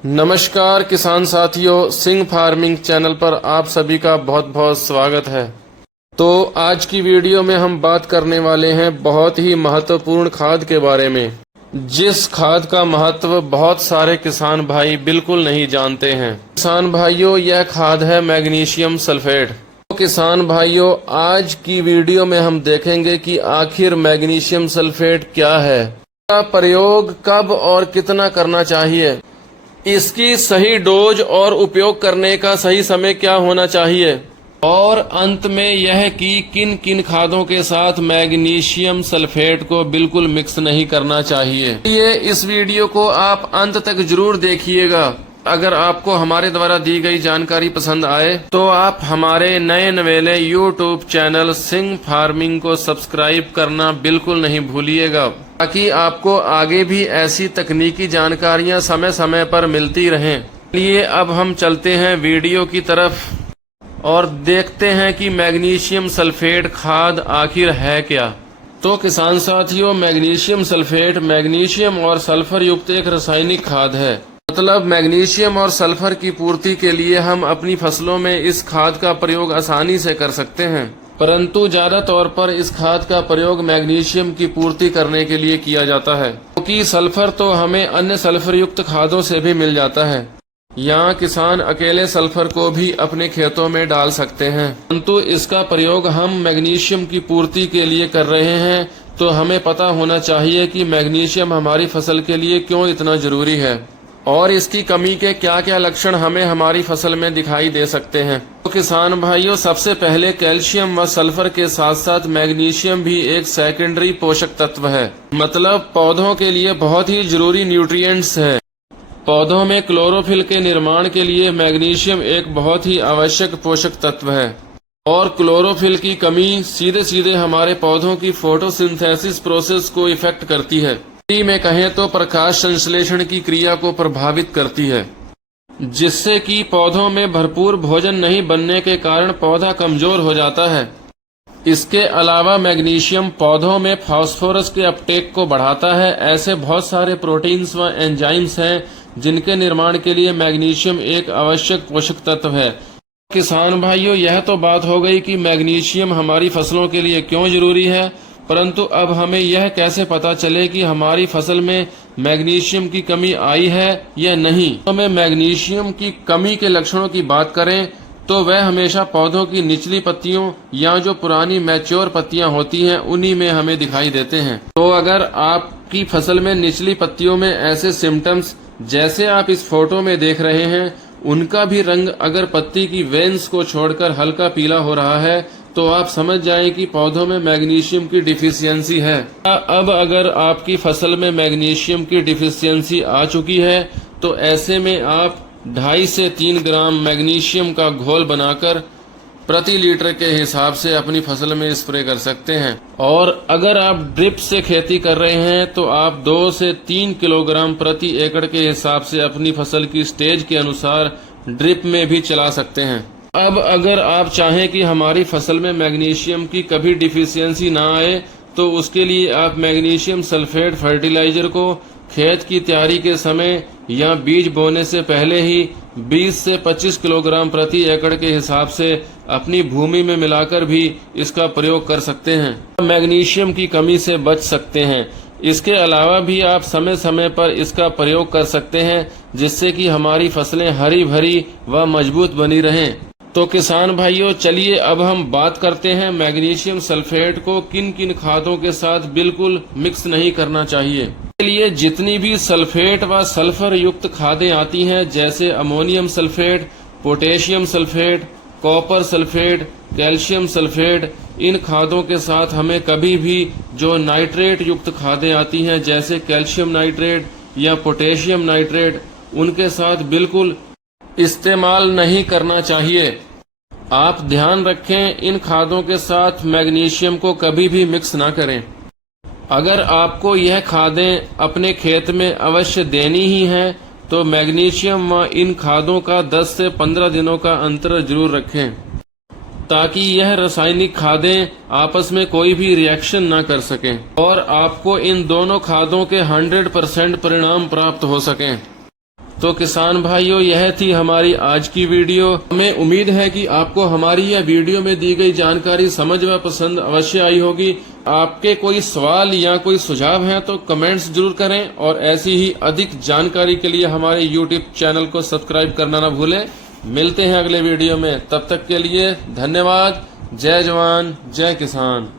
नमस्कार किसान साथियों, सिंह फार्मिंग चैनल पर आप सभी का बहुत बहुत स्वागत है। तो आज की वीडियो में हम बात करने वाले हैं बहुत ही महत्वपूर्ण खाद के बारे में, जिस खाद का महत्व बहुत सारे किसान भाई बिल्कुल नहीं जानते हैं। किसान भाइयों, यह खाद है मैग्नीशियम सल्फेट। तो किसान भाइयों, आज की वीडियो में हम देखेंगे कि आखिर मैग्नीशियम सल्फेट क्या है, इसका प्रयोग कब और कितना करना चाहिए, इसकी सही डोज और उपयोग करने का सही समय क्या होना चाहिए, और अंत में यह कि किन किन खादों के साथ मैग्नीशियम सल्फेट को बिल्कुल मिक्स नहीं करना चाहिए। ये इस वीडियो को आप अंत तक जरूर देखिएगा। अगर आपको हमारे द्वारा दी गई जानकारी पसंद आए तो आप हमारे नए नवेले YouTube चैनल सिंह फार्मिंग को सब्सक्राइब करना बिल्कुल नहीं भूलिएगा, ताकि आपको आगे भी ऐसी तकनीकी जानकारियां समय समय पर मिलती रहें। चलिए अब हम चलते हैं वीडियो की तरफ और देखते हैं कि मैग्नीशियम सल्फेट खाद आखिर है क्या। तो किसान साथियों, मैग्नीशियम सल्फेट मैग्नीशियम और सल्फर युक्त एक रासायनिक खाद है। मतलब मैग्नीशियम और सल्फर की पूर्ति के लिए हम अपनी फसलों में इस खाद का प्रयोग आसानी से कर सकते हैं, परंतु ज्यादा तौर पर इस खाद का प्रयोग मैग्नीशियम की पूर्ति करने के लिए किया जाता है, क्योंकि सल्फर तो हमें अन्य सल्फर युक्त खादों से भी मिल जाता है। यहाँ किसान अकेले सल्फर को भी अपने खेतों में डाल सकते हैं, परंतु इसका प्रयोग हम मैग्नीशियम की पूर्ति के लिए कर रहे हैं। तो हमें पता होना चाहिए कि मैग्नीशियम हमारी फसल के लिए क्यों इतना जरूरी है और इसकी कमी के क्या क्या लक्षण हमें हमारी फसल में दिखाई दे सकते हैं। तो किसान भाइयों, सबसे पहले कैल्शियम व सल्फर के साथ साथ मैग्नीशियम भी एक सेकेंडरी पोषक तत्व है, मतलब पौधों के लिए बहुत ही जरूरी न्यूट्रिएंट्स है। पौधों में क्लोरोफिल के निर्माण के लिए मैग्नीशियम एक बहुत ही आवश्यक पोषक तत्व है, और क्लोरोफिल की कमी सीधे सीधे हमारे पौधों की फोटोसिंथेसिस प्रोसेस को इफेक्ट करती है। में कहें तो प्रकाश संश्लेषण की क्रिया को प्रभावित करती है, जिससे कि पौधों में भरपूर भोजन नहीं बनने के कारण पौधा कमजोर हो जाता है। इसके अलावा मैग्नीशियम पौधों में फास्फोरस के अपटेक को बढ़ाता है। ऐसे बहुत सारे प्रोटीन्स व एंजाइम्स हैं जिनके निर्माण के लिए मैग्नीशियम एक आवश्यक पोषक तत्व है। किसान भाइयों, यह तो बात हो गई कि मैग्नीशियम हमारी फसलों के लिए क्यों जरूरी है, परंतु अब हमें यह कैसे पता चले कि हमारी फसल में मैग्नीशियम की कमी आई है या नहीं। तो हमें मैग्नीशियम की कमी के लक्षणों की बात करें तो वह हमेशा पौधों की निचली पत्तियों या जो पुरानी मैच्योर पत्तियां होती हैं उन्हीं में हमें दिखाई देते हैं। तो अगर आपकी फसल में निचली पत्तियों में ऐसे सिम्टम्स जैसे आप इस फोटो में देख रहे हैं, उनका भी रंग अगर पत्ती की वेन्स को छोड़कर हल्का पीला हो रहा है, तो आप समझ जाएं कि पौधों में मैग्नीशियम की डिफिशियंसी है। अब अगर आपकी फसल में मैग्नीशियम की डिफिशियंसी आ चुकी है, तो ऐसे में आप 2.5 से 3 ग्राम मैग्नीशियम का घोल बनाकर प्रति लीटर के हिसाब से अपनी फसल में स्प्रे कर सकते हैं। और अगर आप ड्रिप से खेती कर रहे हैं तो आप 2 से 3 किलोग्राम प्रति एकड़ के हिसाब से अपनी फसल की स्टेज के अनुसार ड्रिप में भी चला सकते हैं। अब अगर आप चाहें कि हमारी फसल में मैग्नीशियम की कभी डिफिशियंसी ना आए, तो उसके लिए आप मैग्नीशियम सल्फेट फर्टिलाइजर को खेत की तैयारी के समय या बीज बोने से पहले ही 20 से 25 किलोग्राम प्रति एकड़ के हिसाब से अपनी भूमि में मिलाकर भी इसका प्रयोग कर सकते हैं। मैग्नीशियम की कमी से बच सकते हैं। इसके अलावा भी आप समय समय पर इसका प्रयोग कर सकते हैं, जिससे कि हमारी फसलें हरी भरी व मजबूत बनी रहें। तो किसान भाइयों, चलिए अब हम बात करते हैं मैग्नीशियम सल्फेट को किन किन खादों के साथ बिल्कुल मिक्स नहीं करना चाहिए। इसके लिए जितनी भी सल्फेट व सल्फर युक्त खादें आती हैं, जैसे ammonium sulphate, potassium sulphate, copper sulphate, calcium sulphate, इन खादों के साथ हमें कभी भी जो नाइट्रेट युक्त खादें आती हैं, जैसे कैल्शियम नाइट्रेट या पोटेशियम नाइट्रेट, उनके साथ बिल्कुल इस्तेमाल नहीं करना चाहिए। आप ध्यान रखें, इन खादों के साथ मैग्नीशियम को कभी भी मिक्स ना करें। अगर आपको यह खादें अपने खेत में अवश्य देनी ही हैं, तो मैग्नीशियम व इन खादों का 10 से 15 दिनों का अंतर जरूर रखें, ताकि यह रासायनिक खादें आपस में कोई भी रिएक्शन ना कर सकें और आपको इन दोनों खादों के 100% परिणाम प्राप्त हो सकें। तो किसान भाइयों, यह थी हमारी आज की वीडियो। हमें उम्मीद है कि आपको हमारी यह वीडियो में दी गई जानकारी समझ व पसंद अवश्य आई होगी। आपके कोई सवाल या कोई सुझाव है तो कमेंट्स जरूर करें और ऐसी ही अधिक जानकारी के लिए हमारे YouTube चैनल को सब्सक्राइब करना न भूलें। मिलते हैं अगले वीडियो में, तब तक के लिए धन्यवाद। जय जवान जय किसान।